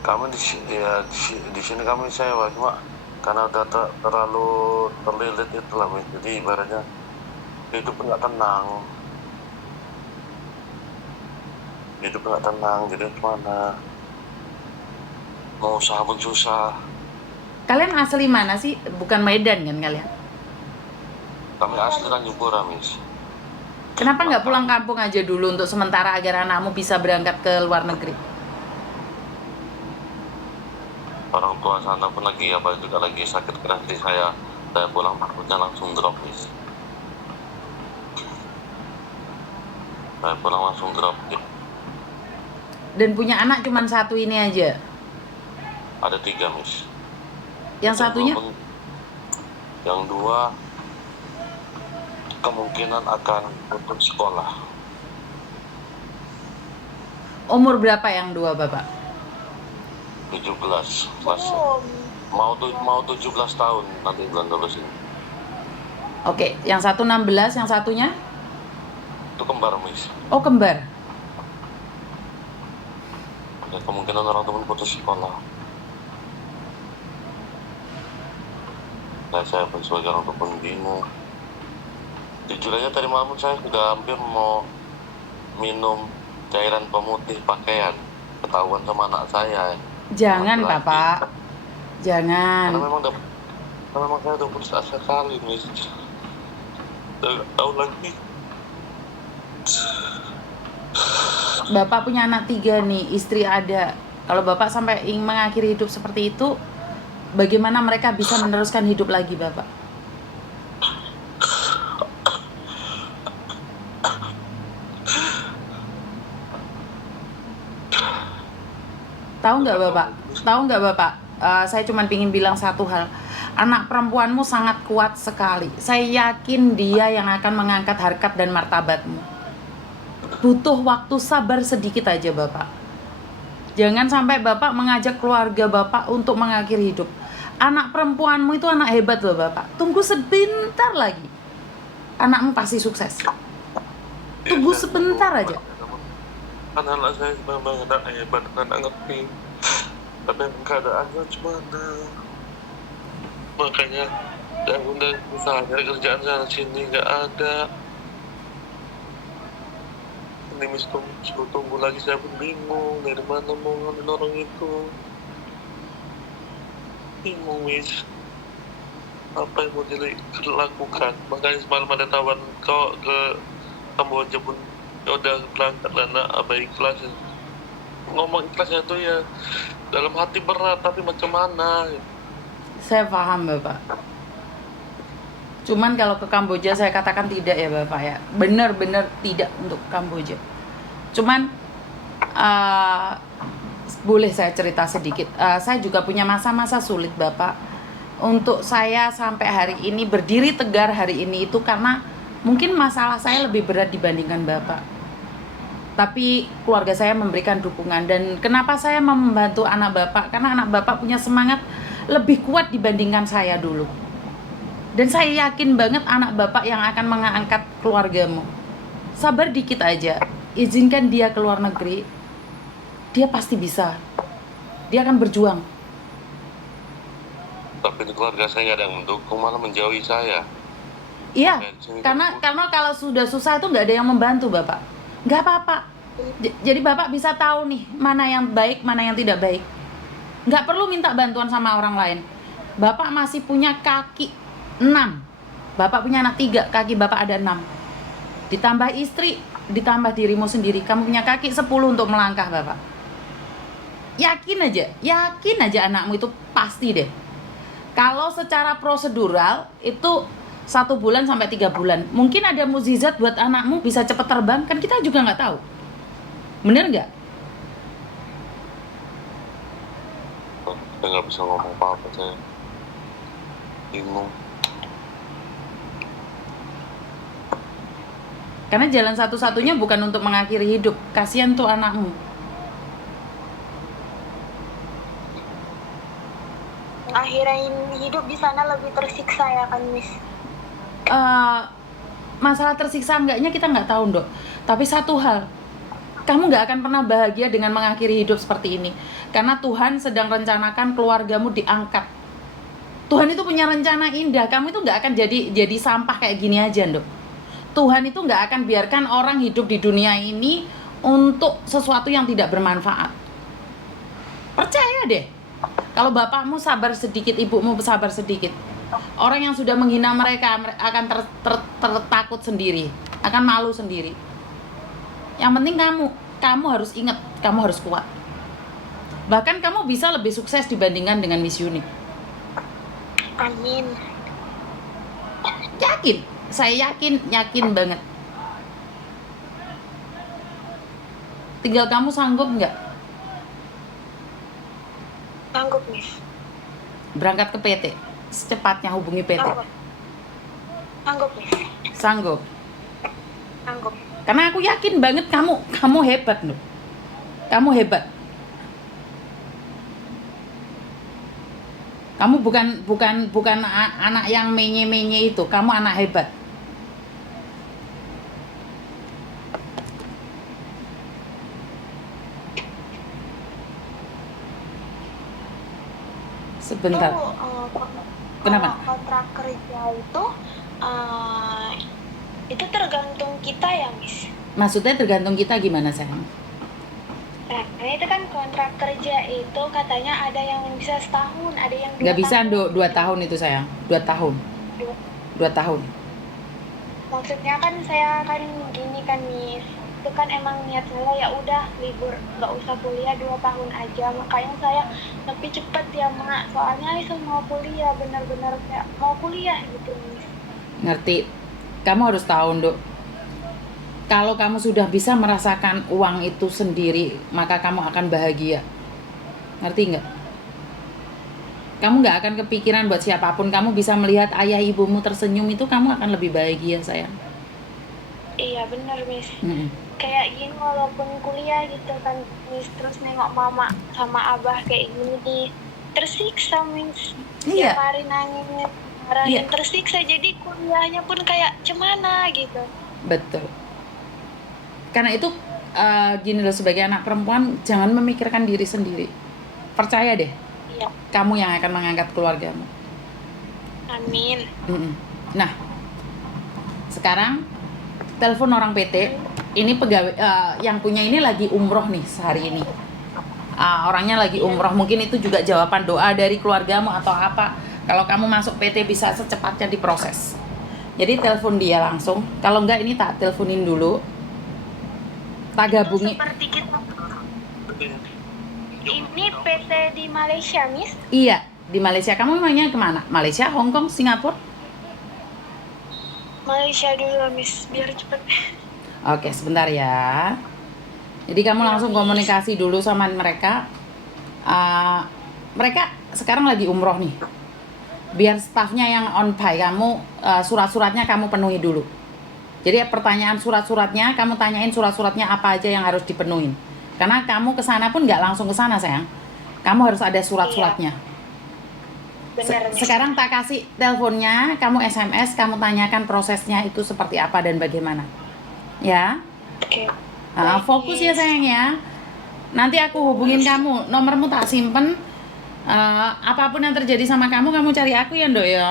Kami di sini kami sewa, cuma karena udah terlalu terlilit itulah, Miss. Jadi ibaratnya hidup nggak tenang. Jadi gimana? Mau usaha pun susah. Kalian asli mana sih? Bukan Medan kan kalian? Kami asli Tanjung Pura, Miss. Kenapa nggak pulang kampung aja dulu untuk sementara agar anakmu bisa berangkat ke luar negeri? Orang tua sana pun lagi juga lagi sakit keras. Jadi saya pulang takutnya langsung drop, Miss. Saya pulang langsung drop. Dan punya anak cuma satu ini aja? Ada 3, Miss. Yang satunya? Yang 2 kemungkinan akan putus sekolah. Umur berapa yang 2, Bapak? 17. Mau 17 tahun nanti bulan lulus ini. Oke, yang satu 16, yang satunya? Itu kembar, Miss. Oh, kembar. Ya, kemungkinan orang tua putus sekolah. Nah, saya pun sebagai orang tua pun bingung. Jujur aja tadi malam saya sudah hampir mau minum cairan pemutih pakaian. Ketahuan sama anak saya. Jangan, Bapak. Jangan. Karena memang saya udah putus asa sekali, Miss. Udah tahu lagi. Bapak punya anak 3 nih, istri ada. Kalau Bapak sampai ingin mengakhiri hidup seperti itu, bagaimana mereka bisa meneruskan hidup lagi, Bapak? Tahu nggak Bapak? Saya cuma ingin bilang satu hal. Anak perempuanmu sangat kuat sekali. Saya yakin dia yang akan mengangkat harkat dan martabatmu. Butuh waktu sabar sedikit aja, Bapak. Jangan sampai Bapak mengajak keluarga Bapak untuk mengakhiri hidup. Anak perempuanmu itu anak hebat loh, Bapak. Tunggu sebentar lagi. Anakmu pasti sukses. Tunggu sebentar aja. Anak saya memang anak hebat, anak ngerti. Tapi keadaannya gimana? Makanya udah usaha cari kerjaan sana sini nggak ada. Ini Miss tunggu lagi, saya pun bingung dari mana mau ngambil orang itu. Bingung, Miss. Apa yang mau dilakukan? Makanya semalam ada tawaran kok ke Kamboja pun ya udah berangkat lah, apa ikhlas. Ngomong ikhlasnya tuh ya dalam hati berat, tapi macam mana? Saya paham, Bapak. Cuman kalau ke Kamboja saya katakan tidak ya, Bapak ya. Benar-benar tidak untuk Kamboja. Cuman boleh saya cerita sedikit. Saya juga punya masa-masa sulit, Bapak. Untuk saya sampai hari ini berdiri tegar hari ini itu karena mungkin masalah saya lebih berat dibandingkan Bapak. Tapi keluarga saya memberikan dukungan. Dan kenapa saya membantu anak Bapak? Karena anak Bapak punya semangat lebih kuat dibandingkan saya dulu. Dan saya yakin banget anak Bapak yang akan mengangkat keluargamu. Sabar dikit aja. Izinkan dia ke luar negeri. Dia pasti bisa. Dia akan berjuang. Tapi di keluarga saya nggak ada yang mendukung, malah menjauhi saya. Iya, karena kalau sudah susah itu nggak ada yang membantu, Bapak. Nggak apa-apa. Jadi Bapak bisa tahu nih mana yang baik, mana yang tidak baik. Nggak perlu minta bantuan sama orang lain. Bapak masih punya kaki 6. Bapak punya anak 3, kaki Bapak ada 6. Ditambah istri, ditambah dirimu sendiri, kamu punya kaki 10 untuk melangkah, Bapak. Yakin aja anakmu itu pasti deh. Kalau secara prosedural itu 1 bulan sampai 3 bulan. Mungkin ada mukjizat buat anakmu bisa cepat terbang, kan kita juga nggak tahu. Bener nggak? Saya nggak bisa ngomong apa-apa, saya bingung. Karena jalan satu-satunya bukan untuk mengakhiri hidup. Kasihan tuh anakmu. Akhirin hidup di sana lebih tersiksa ya kan, Miss? Masalah tersiksa enggaknya kita nggak tahu, Dok. Tapi satu hal, Kamu nggak akan pernah bahagia dengan mengakhiri hidup seperti ini. Karena Tuhan sedang rencanakan keluargamu diangkat. Tuhan itu punya rencana indah. Kamu itu nggak akan jadi sampah kayak gini aja, Nduk. Tuhan itu nggak akan biarkan orang hidup di dunia ini untuk sesuatu yang tidak bermanfaat. Percaya deh. Kalau bapakmu sabar sedikit, ibumu sabar sedikit, orang yang sudah menghina mereka akan tertakut sendiri, akan malu sendiri. Yang penting kamu harus ingat, kamu harus kuat. Bahkan kamu bisa lebih sukses dibandingkan dengan Miss Uni. Amin. Yakin, saya yakin banget. Tinggal kamu sanggup nggak Sanggup, Miss. berangkat ke PT? Secepatnya hubungi PT. Sanggup. Sanggup, Miss. Sanggup. Sanggup. Karena aku yakin banget kamu hebat loh. Kamu hebat. Kamu bukan anak yang menye-menye itu. Kamu anak hebat. Sebentar. Kenapa? Kontrak kerja itu tergantung kita ya, Miss. Maksudnya tergantung kita gimana, sayang? Nah, itu kan kontrak kerja itu katanya ada yang bisa setahun, ada yang 2 Nggak bisa, tahun. 2 tahun itu, sayang. 2 tahun. 2 tahun. Maksudnya kan saya kan gini kan, Miss. Itu kan emang niat saya ya udah libur, nggak usah kuliah 2 tahun aja. Makanya saya lebih cepet ya, Mak. Soalnya saya mau kuliah, benar-benar kayak mau kuliah gitu, Miss. Ngerti? Kamu harus tahu, Nduk. Kalau kamu sudah bisa merasakan uang itu sendiri, maka kamu akan bahagia. Ngerti nggak? Kamu nggak akan kepikiran buat siapapun. Kamu bisa melihat ayah ibumu tersenyum, itu kamu akan lebih bahagia, sayang. Iya benar, Miss. Mm-mm. Kayak gini walaupun kuliah gitu kan, Miss, terus nengok mama sama abah kayak gini tersiksa, Miss. Iya. Tiap hari nangis, marahin, Iya. tersiksa. Jadi kuliahnya pun kayak cemana gitu. Betul. Karena itu gini loh, sebagai anak perempuan jangan memikirkan diri sendiri. Percaya deh, Iya. kamu yang akan mengangkat keluargamu. Amin. Mm-mm. Nah, sekarang telepon orang PT. Ini pegawai yang punya ini lagi umroh nih sehari ini. Orangnya lagi umroh. Mungkin itu juga jawaban doa dari keluargamu atau apa. Kalau kamu masuk PT bisa secepatnya diproses. Jadi telepon dia langsung. Kalau enggak ini tak teleponin dulu. Tak gabungi. Itu seperti kita. Ini PT di Malaysia, Miss. Iya, di Malaysia. Kamu emangnya kemana? Malaysia, Hong Kong, Singapura? Malaysia dulu, Miss, biar cepet. Oke, sebentar ya. Jadi kamu langsung komunikasi dulu sama mereka. Mereka sekarang lagi umroh nih. Biar stafnya yang on by, kamu surat-suratnya kamu penuhi dulu. Jadi pertanyaan surat-suratnya, kamu tanyain surat-suratnya apa aja yang harus dipenuhin. Karena kamu kesana pun nggak langsung kesana, sayang. Kamu harus ada surat-suratnya. Benar, Miss. Sekarang tak kasih teleponnya, kamu SMS, kamu tanyakan prosesnya itu seperti apa dan bagaimana. Ya. Oke. Fokus ya, sayang ya. Nanti aku hubungin kamu, nomormu tak simpen. Apapun yang terjadi sama kamu cari aku ya, Ndok ya.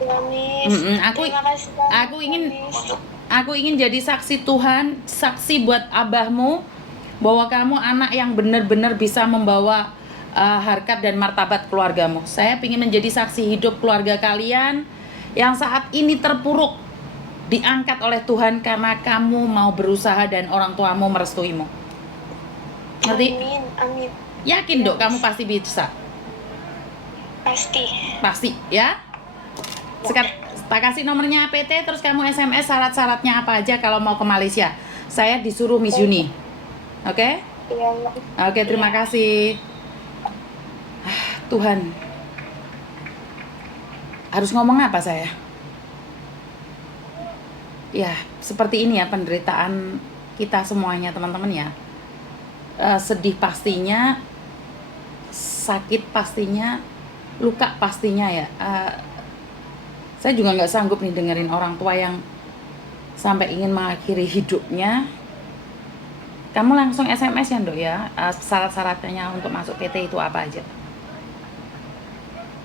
Ya, Miss. Terima kasih banyak, Miss. Aku ingin jadi saksi Tuhan, saksi buat abahmu bahwa kamu anak yang benar-benar bisa membawa harkat dan martabat keluargamu. Saya ingin menjadi saksi hidup keluarga kalian yang saat ini terpuruk, diangkat oleh Tuhan karena kamu mau berusaha dan orang tuamu merestuimu. Ngerti? Amin, amin. Yakin, Dok, kamu pasti bisa. Pasti, ya. Sekarang tak kasih nomornya PT, terus kamu SMS syarat-syaratnya apa aja kalau mau ke Malaysia. Saya disuruh Miss Uni. Oke? Iya. Oke, terima kasih. Tuhan. Harus ngomong apa saya? Ya, seperti ini ya penderitaan kita semuanya, teman-teman ya. Sedih pastinya, sakit pastinya, luka pastinya ya. Saya juga nggak sanggup nih dengerin orang tua yang sampai ingin mengakhiri hidupnya Kamu langsung SMS ya Dok ya, syarat-syaratnya untuk masuk PT itu apa aja.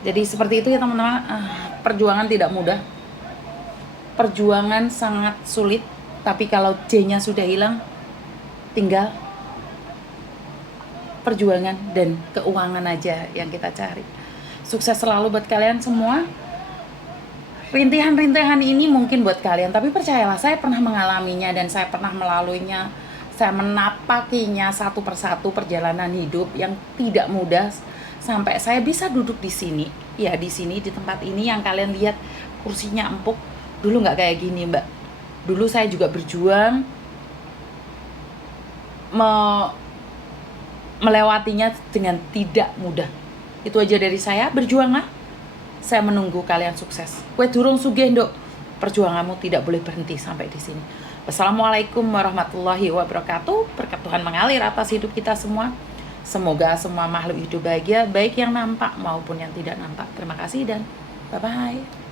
Jadi seperti itu ya teman-teman. Perjuangan tidak mudah, perjuangan sangat sulit, tapi kalau J-nya sudah hilang, tinggal perjuangan dan keuangan aja yang kita cari. Sukses selalu buat kalian semua. Rintihan-rintihan ini mungkin buat kalian, tapi percayalah, saya pernah mengalaminya dan saya pernah melaluinya. Saya menapakinya satu persatu perjalanan hidup yang tidak mudah sampai saya bisa duduk di sini. Ya di sini, di tempat ini yang kalian lihat kursinya empuk. Dulu nggak kayak gini Mbak. Dulu saya juga berjuang melewatinya dengan tidak mudah. Itu aja dari saya, berjuanglah. Saya menunggu kalian sukses. Kue durung sugih Nduk. Perjuanganmu tidak boleh berhenti sampai di sini. Wassalamualaikum warahmatullahi wabarakatuh. Berkat Tuhan mengalir atas hidup kita semua. Semoga semua makhluk hidup bahagia, baik yang nampak maupun yang tidak nampak. Terima kasih dan bye-bye.